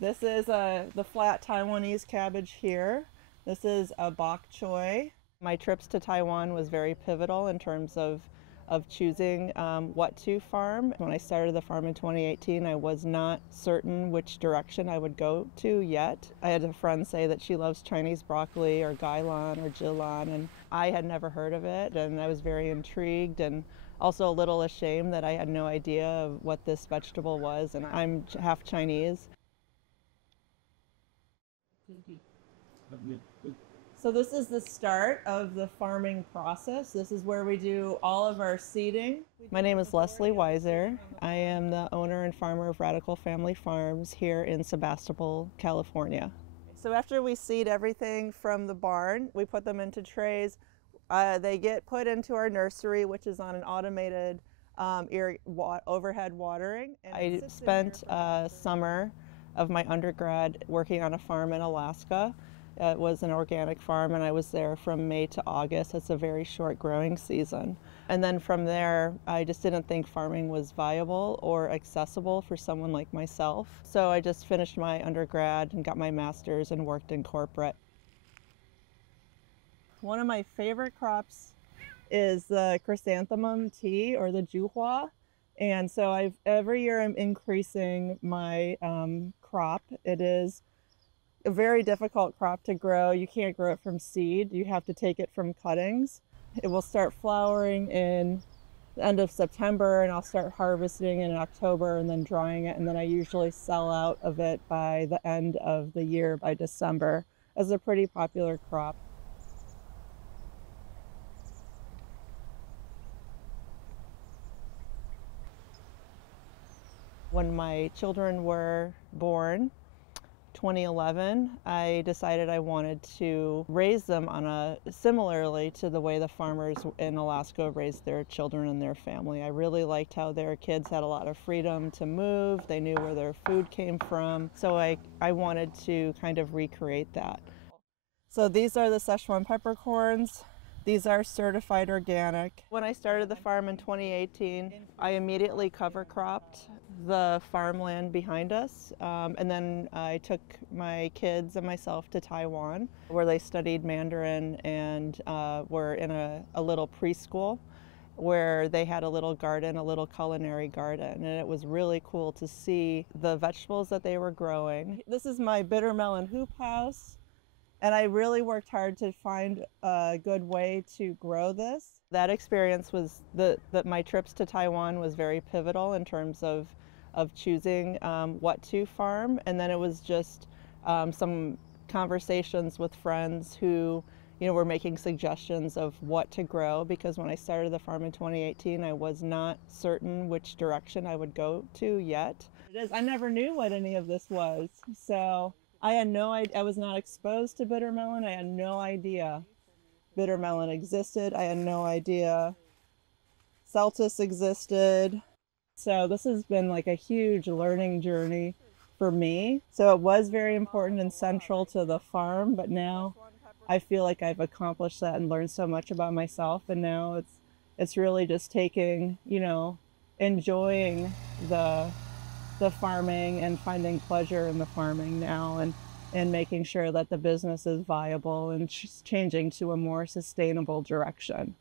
This is the flat Taiwanese cabbage here. This is a bok choy. My trips to Taiwan was very pivotal in terms of choosing what to farm. When I started the farm in 2018, I was not certain which direction I would go to yet. I had a friend say that she loves Chinese broccoli or gailan or jilan, and I had never heard of it, and I was very intrigued and also a little ashamed that I had no idea of what this vegetable was, and I'm half Chinese. So this is the start of the farming process. This is where we do all of our seeding. My name is Leslie Weiser. I am the owner and farmer of Radical Family Farms here in Sebastopol, California. So after we seed everything from the barn, we put them into trays. They get put into our nursery, which is on an automated overhead watering. And I spent summer of my undergrad working on a farm in Alaska. It was an organic farm, and I was there from May to August. It's a very short growing season. And then from there, I just didn't think farming was viable or accessible for someone like myself. So I just finished my undergrad and got my master's and worked in corporate. One of my favorite crops is the chrysanthemum tea, or the juhua. And so every year I'm increasing my crop. It is a very difficult crop to grow. You can't grow it from seed. You have to take it from cuttings. It will start flowering in the end of September, and I'll start harvesting in October and then drying it. And then I usually sell out of it by the end of the year, by December, as a pretty popular crop. When my children were born, 2011, I decided I wanted to raise them similarly to the way the farmers in Alaska raised their children and their family. I really liked how their kids had a lot of freedom to move. They knew where their food came from. So I wanted to kind of recreate that. So these are the Szechuan peppercorns. These are certified organic. When I started the farm in 2018, I immediately cover cropped the farmland behind us. And then I took my kids and myself to Taiwan, where they studied Mandarin and were in a little preschool where they had a little garden, a little culinary garden. And it was really cool to see the vegetables that they were growing. This is my bitter melon hoop house. And I really worked hard to find a good way to grow this. That experience was that my trips to Taiwan was very pivotal in terms of choosing what to farm. And then it was just some conversations with friends who were making suggestions of what to grow, because when I started the farm in 2018, I was not certain which direction I would go to yet. I never knew what any of this was. So I had no idea. I was not exposed to bitter melon. I had no idea bitter melon existed. I had no idea Celtis existed. So this has been like a huge learning journey for me. So it was very important and central to the farm, but now I feel like I've accomplished that and learned so much about myself. And now it's really just taking, enjoying the farming and finding pleasure in the farming now, and making sure that the business is viable and changing to a more sustainable direction.